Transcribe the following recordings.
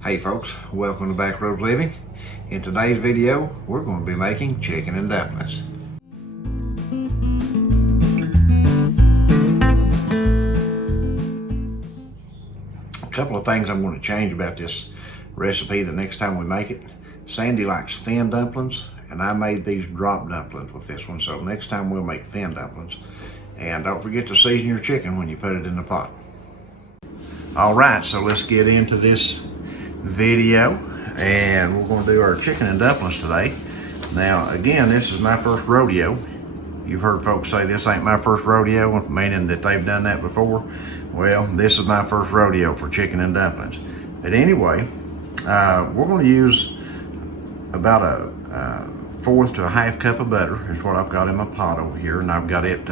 Hey folks, welcome to Backroad Living. In today's video, we're going to be making chicken and dumplings. A couple of things I'm going to change about this recipe the next time we make it. Sandy likes thin dumplings, and I made these drop dumplings with this one, so next time we'll make thin dumplings. And don't forget to season your chicken when you put it in the pot. Alright, so let's get into this video, and we're going to do our chicken and dumplings today. Now again, this is my first rodeo. You've heard folks say this ain't my first rodeo, meaning that they've done that before. Well, this is my first rodeo for chicken and dumplings. But anyway, we're going to use about a fourth to a half cup of butter is what I've got in my pot over here, and I've got it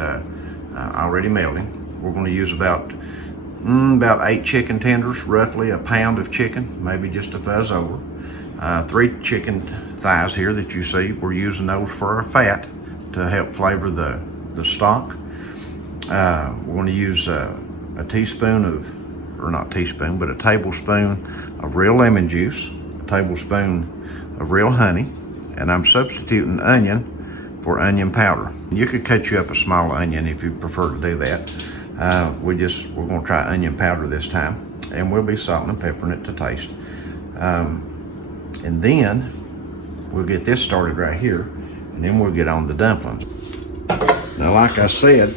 already melting. We're going to use about 8 chicken tenders, roughly a pound of chicken, maybe just a fuzz over. 3 chicken thighs here that you see. We're using those for our fat to help flavor the stock. We're going to use a teaspoon of, or not teaspoon, but a tablespoon of real lemon juice, a tablespoon of real honey, and I'm substituting onion for onion powder. You could cut you up a small onion if you prefer to do that. We're going to try onion powder this time, and we'll be salting and peppering it to taste. And then we'll get this started right here, and then we'll get on the dumplings. Now, like I said,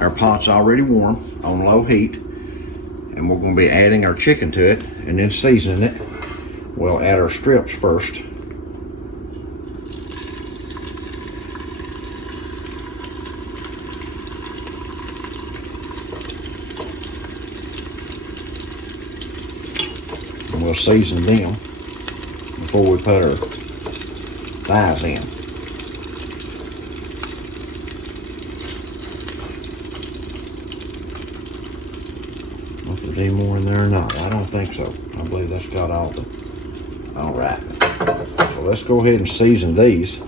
our pot's already warm on low heat, and we're going to be adding our chicken to it and then seasoning it. We'll add our strips first. And we'll season them before we put our thighs in. If there's any more in there or not, I don't think so. I believe that's got all right. So let's go ahead and season these.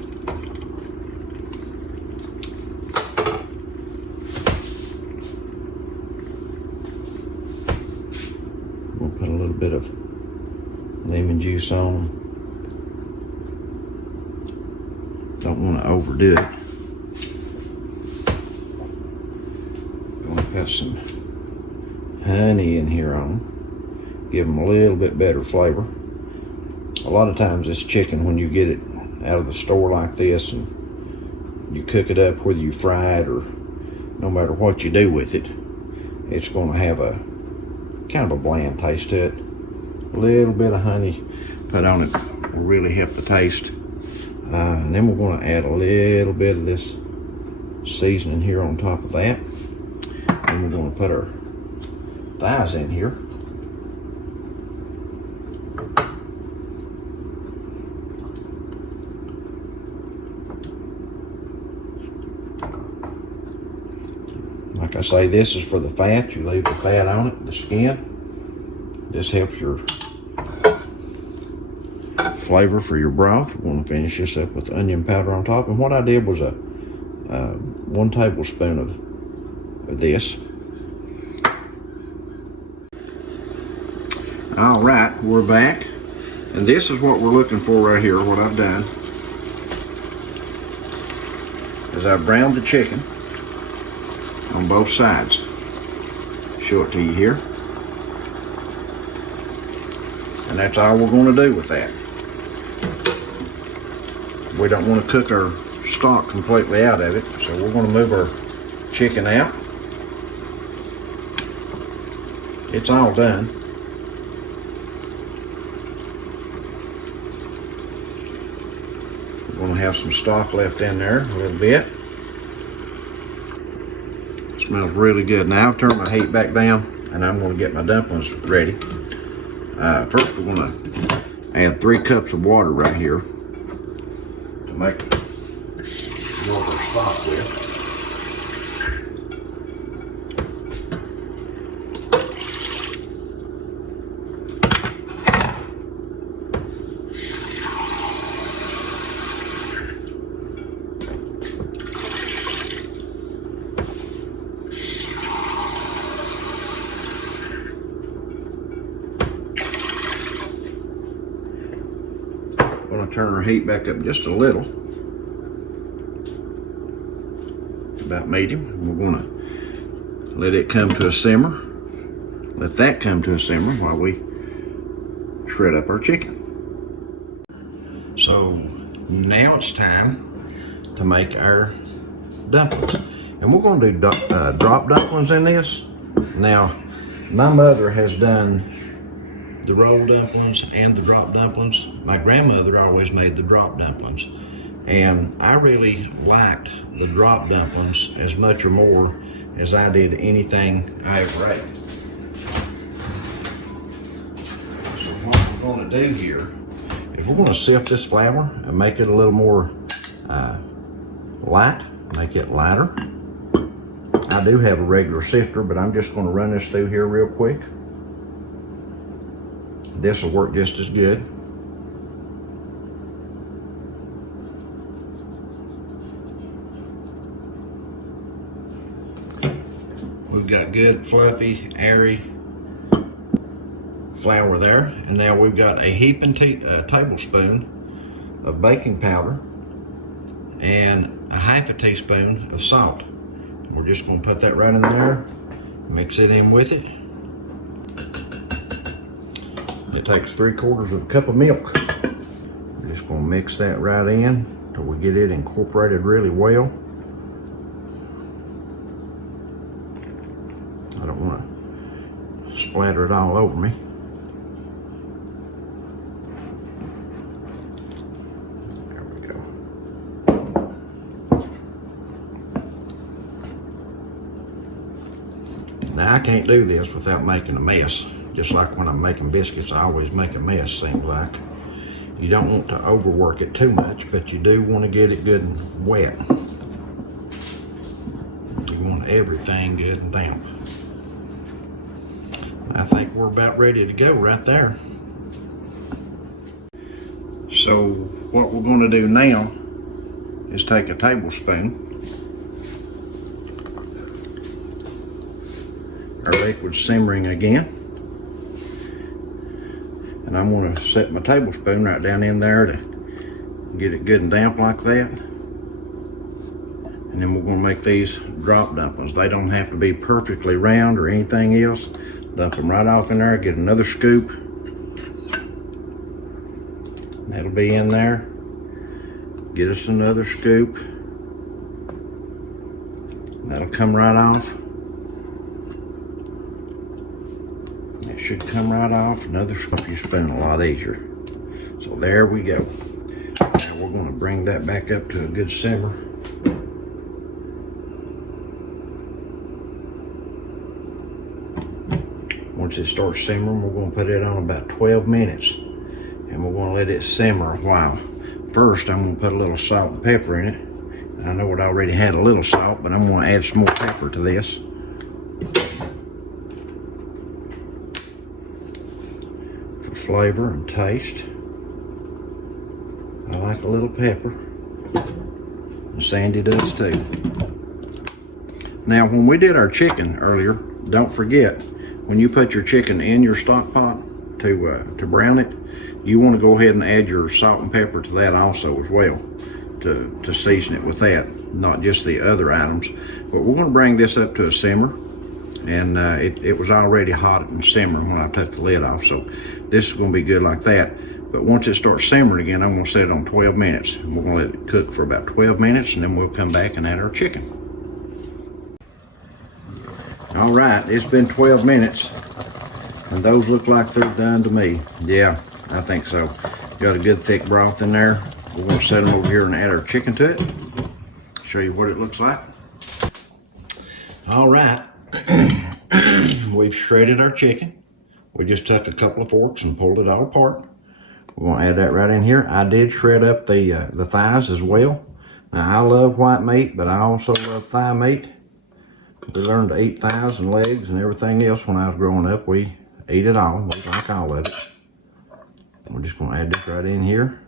We'll put a little bit of lemon juice on. Don't want to overdo it. Going to put some honey in here on. Give them a little bit better flavor. A lot of times this chicken, when you get it out of the store like this and you cook it up, whether you fry it or no matter what you do with it, it's going to have a kind of a bland taste to it. A little bit of honey put on it will really help the taste. And then we're going to add a little bit of this seasoning here on top of that. And we're going to put our thighs in here. Like I say, this is for the fat. You leave the fat on it, the skin. This helps your flavor for your broth. We're going to finish this up with onion powder on top. And what I did was 1 tablespoon of this. All right, we're back. And this is what we're looking for right here. What I've done is I've browned the chicken on both sides. Show it to you here. And that's all we're going to do with that. We don't want to cook our stock completely out of it, so we're going to move our chicken out. It's all done. We're going to have some stock left in there, a little bit. Smells really good. Now I've turned my heat back down, and I'm going to get my dumplings ready. First we're going to add 3 cups of water right here to make more of our stock with. going to turn our heat back up just a little. About medium. We're going to let it come to a simmer. Let that come to a simmer while we shred up our chicken. So now it's time to make our dumplings. And we're going to do drop dumplings in this. Now, my mother has done the roll dumplings and the drop dumplings. My grandmother always made the drop dumplings. And I really liked the drop dumplings as much or more as I did anything I ever ate. So what we're going to do here is we're going to sift this flour and make it a little more light, make it lighter. I do have a regular sifter, but I'm just going to run this through here real quick. This will work just as good. We've got good, fluffy, airy flour there. And now we've got a heaping tablespoon of baking powder and a half a teaspoon of salt. We're just going to put that right in there, mix it in with it. It takes 3/4 cup of milk. We're just going to mix that right in until we get it incorporated really well. I don't want to splatter it all over me. There we go. Now I can't do this without making a mess. Just like when I'm making biscuits, I always make a mess, seems like. You don't want to overwork it too much, but you do want to get it good and wet. You want everything good and damp. I think we're about ready to go right there. So what we're going to do now is take a tablespoon. Our liquid's simmering again. And I'm going to set my tablespoon right down in there to get it good and damp like that. And then we're going to make these drop dumplings. They don't have to be perfectly round or anything else. Dump them right off in there, get another scoop. That'll be in there. Get us another scoop. That'll come right off. It should come right off. Another scoop, you spin a lot easier. So there we go. Now we're going to bring that back up to a good simmer. Once it starts simmering, we're going to put it on about 12 minutes. And we're going to let it simmer a while. First, I'm going to put a little salt and pepper in it. I know it already had a little salt, but I'm going to add some more pepper to this. For flavor and taste. I like a little pepper. And Sandy does too. Now, when we did our chicken earlier, don't forget, when you put your chicken in your stock pot to brown it, you want to go ahead and add your salt and pepper to that also as well, to season it with that, not just the other items. But we're going to bring this up to a simmer, and it was already hot and simmering when I took the lid off, so this is going to be good like that. But once it starts simmering again, I'm going to set it on 12 minutes, and we're going to let it cook for about 12 minutes, and then we'll come back and add our chicken. All right, it's been 12 minutes, and those look like they're done to me. Yeah, I think so. Got a good thick broth in there. We're going to set them over here and add our chicken to it. Show you what it looks like. All right, we've shredded our chicken. We just took a couple of forks and pulled it all apart. We're going to add that right in here. I did shred up the thighs as well. Now, I love white meat, but I also love thigh meat. We learned to eat thighs and legs and everything else when I was growing up. We ate it all. We like all of it. We're just going to add this right in here.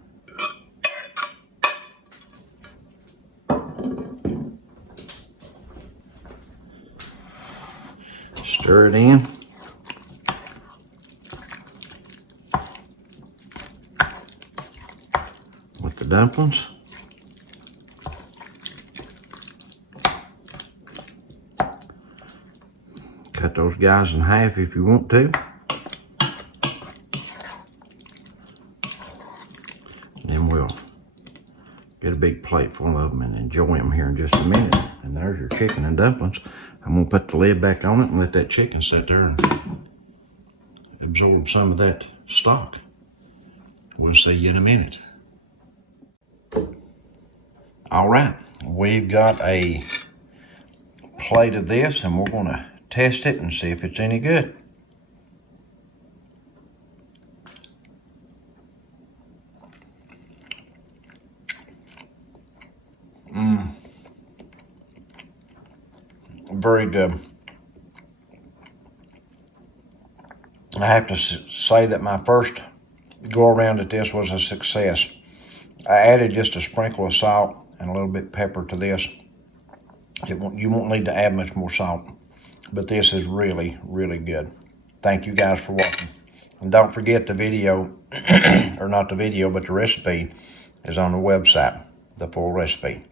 Stir it in. dumplings. Cut those guys in half if you want to. Then we'll get a big plate full of them and enjoy them here in just a minute. And there's your chicken and dumplings. I'm gonna put the lid back on it and let that chicken sit there and absorb some of that stock. We'll see you in a minute. All right, we've got a plate of this and we're gonna test it and see if it's any good. Very good. I have to say that my first go around at this was a success. I added just a sprinkle of salt and a little bit of pepper to this. You won't need to add much more salt, but this is really, really good. Thank you guys for watching. And don't forget the video, or not the video, but the recipe is on the website, the full recipe.